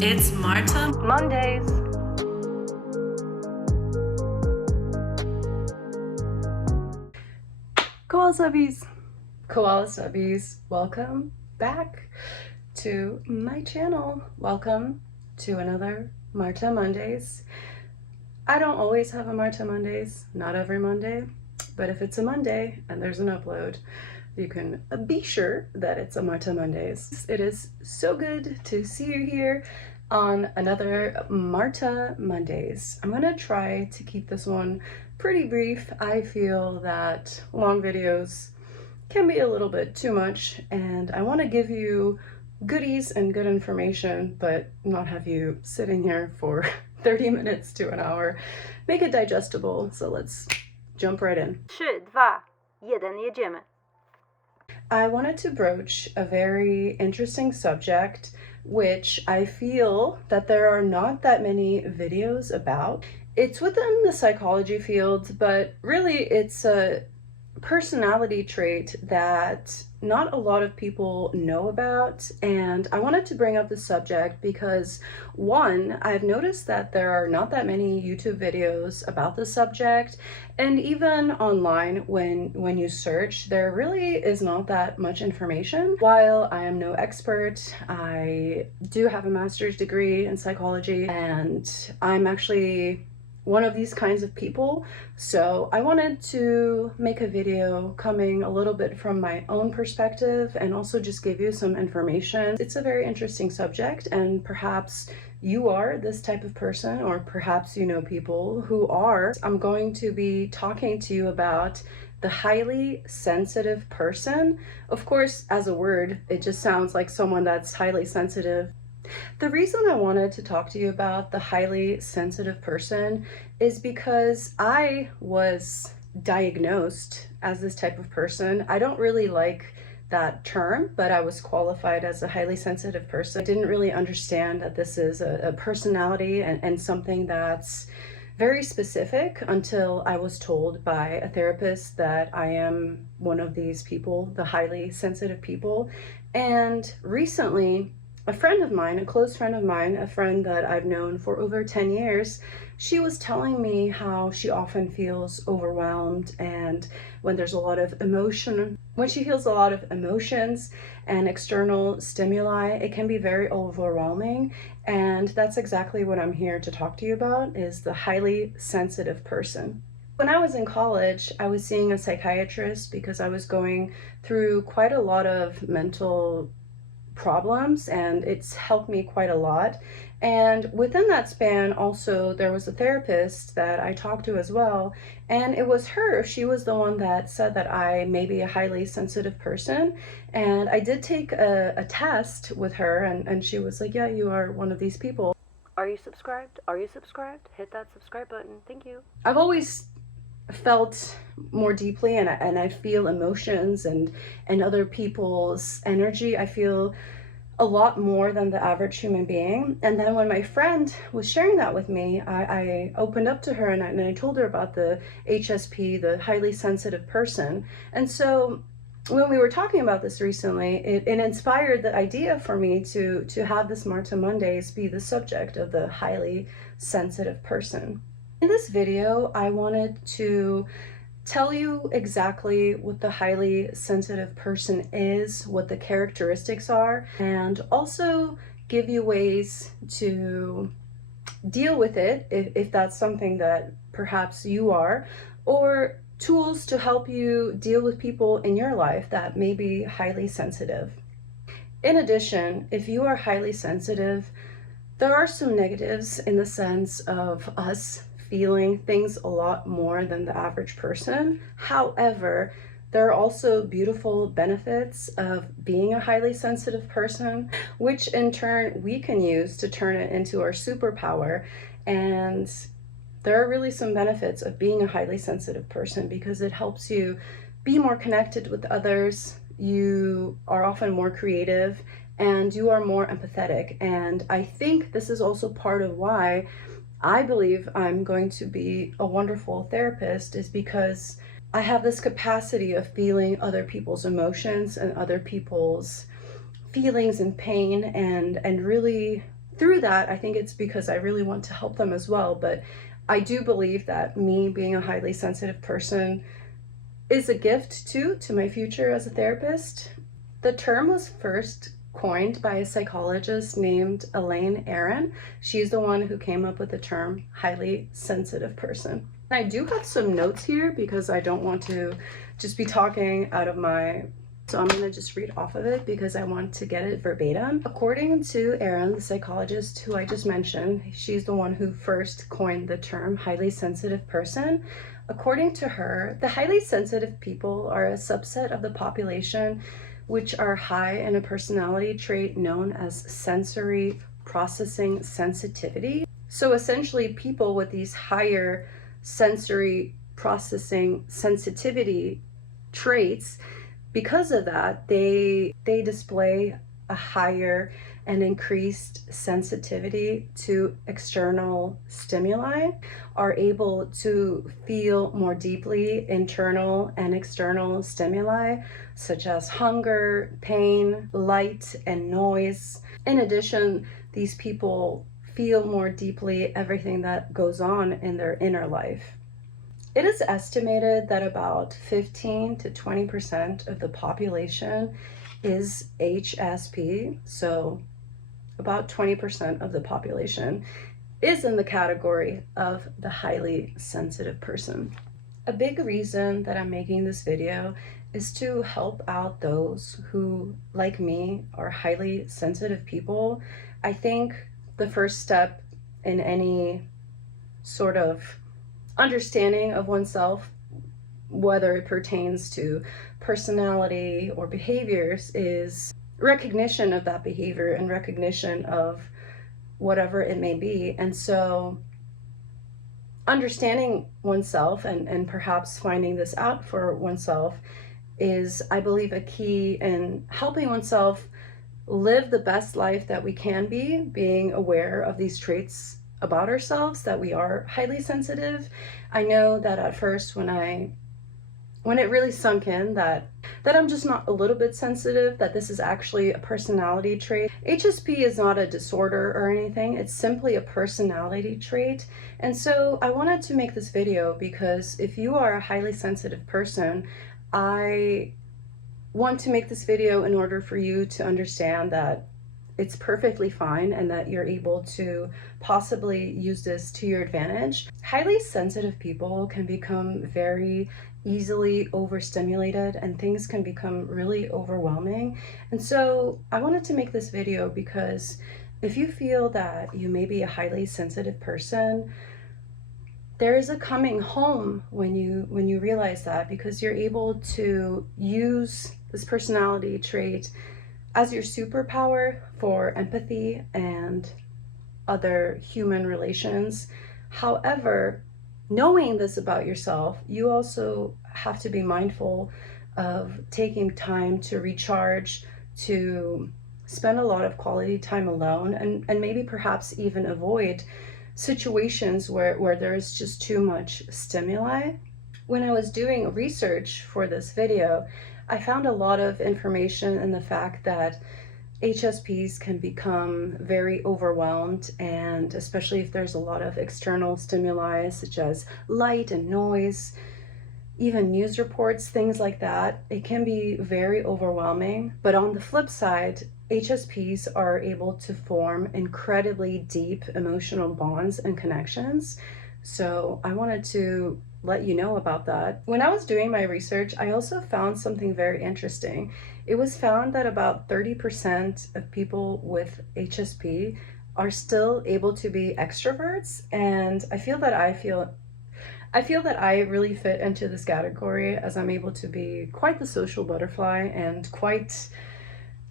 It's Marta Mondays. Koala subbies, welcome back to my channel. Welcome to another Marta Mondays. I don't always have a Marta Mondays, not every Monday, but if it's a Monday and there's an upload, you can be sure that it's a Marta Mondays. It is so good to see you here on another Marta Mondays. I'm gonna try to keep this one pretty brief. I feel that long videos can be a little bit too much, and I want to give you goodies and good information, but not have you sitting here for 30 minutes to an hour. Make it digestible, so let's jump right in. 3, 2, 1, jedziemy. I wanted to broach a very interesting subject, which I feel that there are not that many videos about. It's within the psychology field, but really it's a personality trait that not a lot of people know about, and I wanted to bring up the subject because, one, I've noticed that there are not that many YouTube videos about the subject, and even online when you search, there really is not that much information. While I am no expert, I do have a master's degree in psychology, and I'm actually one of these kinds of people. So I wanted to make a video coming a little bit from my own perspective and also just give you some information. It's a very interesting subject, and perhaps you are this type of person, or perhaps you know people who are. I'm going to be talking to you about the highly sensitive person. Of course, as a word, it just sounds like someone that's highly sensitive. The reason I wanted to talk to you about the highly sensitive person is because I was diagnosed as this type of person. I don't really like that term, but I was qualified as a highly sensitive person. I didn't really understand that this is a personality and something that's very specific until I was told by a therapist that I am one of these people, the highly sensitive people. And recently, a friend of mine, a close friend of mine, a friend that I've known for over 10 years, she was telling me how she often feels overwhelmed, and when there's a lot of emotion, when she feels a lot of emotions and external stimuli, it can be very overwhelming. And that's exactly what I'm here to talk to you about, is the highly sensitive person. When I was in college, I was seeing a psychiatrist because I was going through quite a lot of mental problems, and it's helped me quite a lot. And within that span also, there was a therapist that I talked to as well, and it was her. She was the one that said that I may be a highly sensitive person. And I did take a test with her, and she was like, yeah, you are one of these people. Are you subscribed? Are you subscribed? Hit that subscribe button. Thank you. I've always felt more deeply, and I feel emotions and other people's energy. I feel a lot more than the average human being. And then when my friend was sharing that with me, I opened up to her, and I told her about the HSP, the highly sensitive person. And so when we were talking about this recently, it inspired the idea for me to have this Marta Mondays be the subject of the highly sensitive person. In this video, I wanted to tell you exactly what the highly sensitive person is, what the characteristics are, and also give you ways to deal with it if that's something that perhaps you are, or tools to help you deal with people in your life that may be highly sensitive. In addition, if you are highly sensitive, there are some negatives in the sense of us feeling things a lot more than the average person. However, there are also beautiful benefits of being a highly sensitive person, which in turn we can use to turn it into our superpower. And there are really some benefits of being a highly sensitive person because it helps you be more connected with others. You are often more creative, and you are more empathetic. And I think this is also part of why I believe I'm going to be a wonderful therapist, is because I have this capacity of feeling other people's emotions and other people's feelings and pain, and really through that, I think it's because I really want to help them as well. But I do believe that me being a highly sensitive person is a gift too to my future as a therapist. The term was first coined by a psychologist named Elaine Aron. She's the one who came up with the term highly sensitive person. I do have some notes here because I don't want to just be talking out of my, so I'm going to just read off of it because I want to get it verbatim. According to Aron, the psychologist who I just mentioned, she's the one who first coined the term highly sensitive person. According to her, the highly sensitive people are a subset of the population which are high in a personality trait known as sensory processing sensitivity. So essentially, people with these higher sensory processing sensitivity traits, because of that, they display a higher and increased sensitivity to external stimuli, are able to feel more deeply internal and external stimuli such as hunger, pain, light, and noise. In addition, these people feel more deeply everything that goes on in their inner life. It is estimated that about 15 to 20% of the population is HSP, so about 20% of the population is in the category of the highly sensitive person. A big reason that I'm making this video is to help out those who, like me, are highly sensitive people. I think the first step in any sort of understanding of oneself, whether it pertains to personality or behaviors, is recognition of that behavior and recognition of whatever it may be. And so understanding oneself and perhaps finding this out for oneself is, I believe, a key in helping oneself live the best life that we can be, being aware of these traits about ourselves, that we are highly sensitive. I know that at first when it really sunk in that I'm just not a little bit sensitive, that this is actually a personality trait. HSP is not a disorder or anything, it's simply a personality trait. And so I wanted to make this video because if you are a highly sensitive person, I want to make this video in order for you to understand that it's perfectly fine and that you're able to possibly use this to your advantage. Highly sensitive people can become very easily overstimulated and things can become really overwhelming. And so I wanted to make this video because if you feel that you may be a highly sensitive person, there is a coming home when you realize that, because you're able to use this personality trait as your superpower for empathy and other human relations. However, knowing this about yourself, you also have to be mindful of taking time to recharge, to spend a lot of quality time alone, and maybe perhaps even avoid situations where there's just too much stimuli. When I was doing research for this video, I found a lot of information in the fact that HSPs can become very overwhelmed, and especially if there's a lot of external stimuli such as light and noise, even news reports, things like that, it can be very overwhelming. But on the flip side, HSPs are able to form incredibly deep emotional bonds and connections. So I wanted to let you know about that. When I was doing my research, I also found something very interesting. It was found that about 30% of people with HSP are still able to be extroverts, and I feel that I really fit into this category, as I'm able to be quite the social butterfly and quite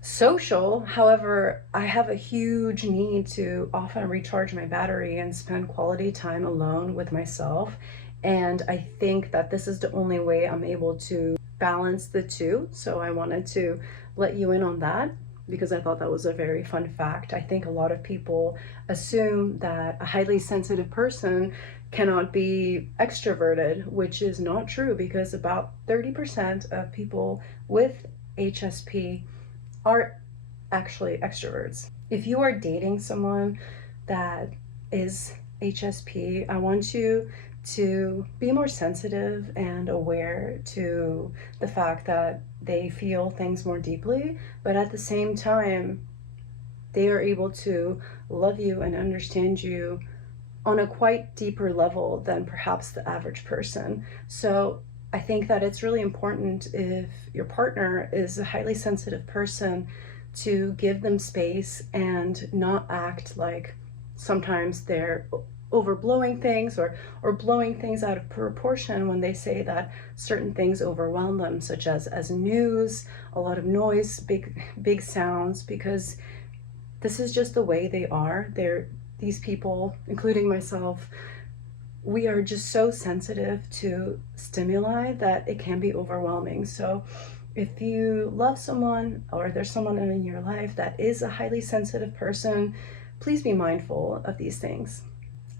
social. However, I have a huge need to often recharge my battery and spend quality time alone with myself. And I think that this is the only way I'm able to balance the two. So I wanted to let you in on that because I thought that was a very fun fact. I think a lot of people assume that a highly sensitive person cannot be extroverted, which is not true, because about 30% of people with HSP are actually extroverts. If you are dating someone that is HSP, I want you to be more sensitive and aware to the fact that they feel things more deeply, but at the same time, they are able to love you and understand you on a quite deeper level than perhaps the average person. So I think that it's really important, if your partner is a highly sensitive person, to give them space and not act like sometimes they're overblowing things, or blowing things out of proportion when they say that certain things overwhelm them, such as news, a lot of noise, big sounds, because this is just the way they are. These people, including myself, we are just so sensitive to stimuli that it can be overwhelming. So if you love someone, or there's someone in your life that is a highly sensitive person, please be mindful of these things.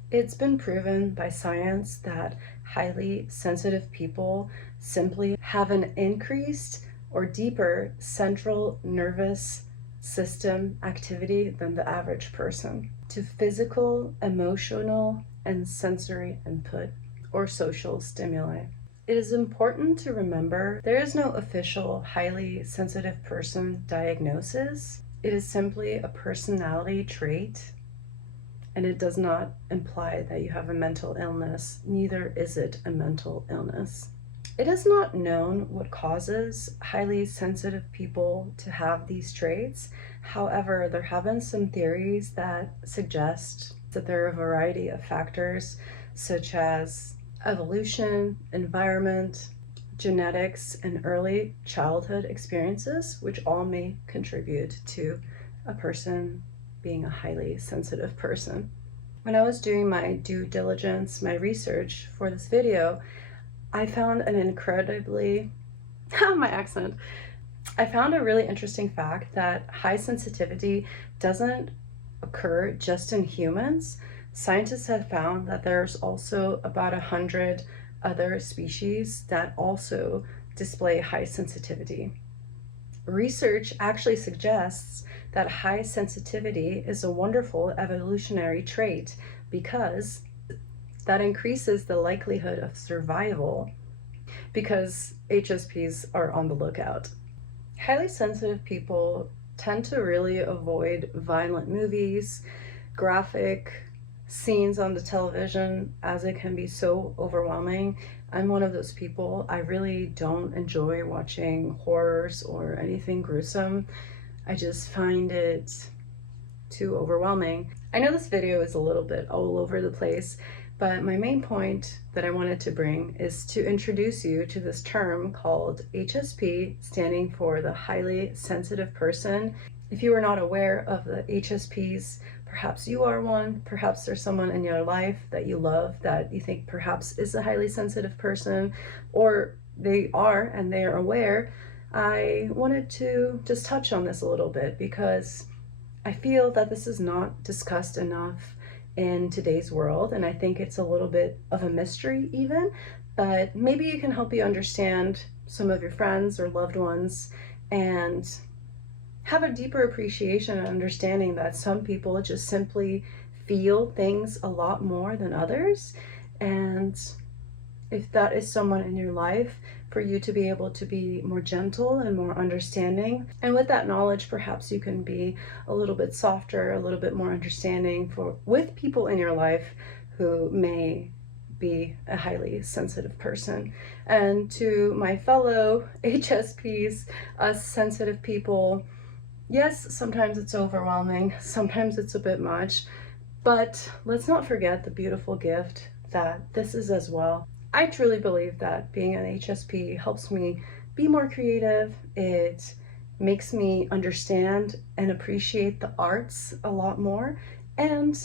It's been proven by science that highly sensitive people simply have an increased or deeper central nervous system activity than the average person to physical, emotional, and sensory input or social stimuli. It is important to remember there is no official highly sensitive person diagnosis. It is simply a personality trait, and it does not imply that you have a mental illness. Neither is it a mental illness. It is not known what causes highly sensitive people to have these traits. However, there have been some theories that suggest that there are a variety of factors, such as evolution, environment, genetics, and early childhood experiences, which all may contribute to a person being a highly sensitive person. When I was doing my due diligence, my research for this video, I found an incredibly, my accent, I found a really interesting fact that high sensitivity doesn't occur just in humans. Scientists have found that there's also about 100 other species that also display high sensitivity. Research actually suggests that high sensitivity is a wonderful evolutionary trait because that increases the likelihood of survival, because HSPs are on the lookout. Highly sensitive people tend to really avoid violent movies, graphic scenes on the television, as it can be so overwhelming. I'm one of those people. I really don't enjoy watching horrors or anything gruesome. I just find it too overwhelming. I know this video is a little bit all over the place, but my main point that I wanted to bring is to introduce you to this term called HSP, standing for the highly sensitive person. If you are not aware of the HSPs, perhaps you are one, perhaps there's someone in your life that you love that you think perhaps is a highly sensitive person, or they are and they are aware. I wanted to just touch on this a little bit because I feel that this is not discussed enough in today's world, and I think it's a little bit of a mystery even, but maybe it can help you understand some of your friends or loved ones and have a deeper appreciation and understanding that some people just simply feel things a lot more than others. And if that is someone in your life, for you to be able to be more gentle and more understanding. And with that knowledge, perhaps you can be a little bit softer, a little bit more understanding with people in your life who may be a highly sensitive person. And to my fellow HSPs, us sensitive people, yes, sometimes it's overwhelming, sometimes it's a bit much, but let's not forget the beautiful gift that this is as well. I truly believe that being an HSP helps me be more creative. It makes me understand and appreciate the arts a lot more. And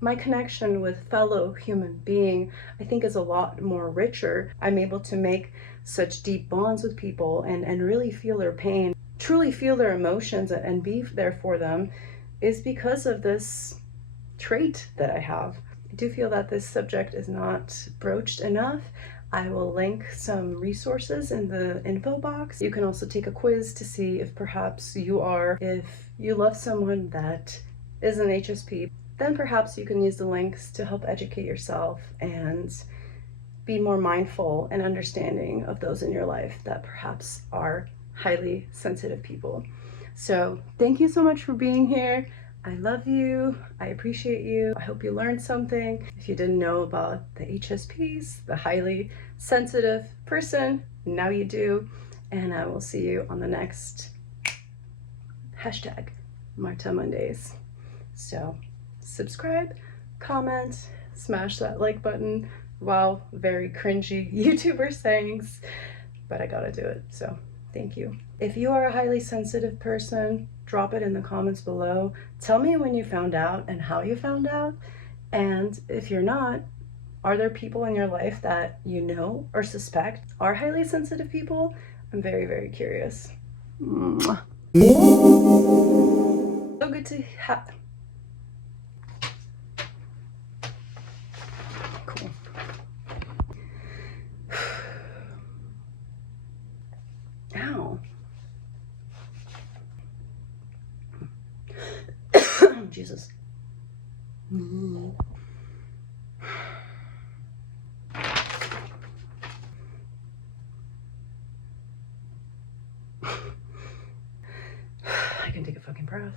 my connection with fellow human being, I think, is a lot more richer. I'm able to make such deep bonds with people and really feel their pain, truly feel their emotions and be there for them, is because of this trait that I have. I do feel that this subject is not broached enough. I will link some resources in the info box. You can also take a quiz to see if perhaps if you love someone that is an HSP, then perhaps you can use the links to help educate yourself and be more mindful and understanding of those in your life that perhaps are highly sensitive people. So thank you so much for being here. I love you. I appreciate you. I hope you learned something. If you didn't know about the HSPs, the highly sensitive person, now you do. And I will see you on the next hashtag Marta Mondays. So subscribe, comment, smash that like button. Wow, very cringy YouTuber sayings, but I gotta do it, so thank you. If you are a highly sensitive person, drop it in the comments below. Tell me when you found out and how you found out. And if you're not, are there people in your life that you know or suspect are highly sensitive people? I'm very, very curious. Mwah. So good to have. Cool. Ow. Jesus. I can take a fucking breath.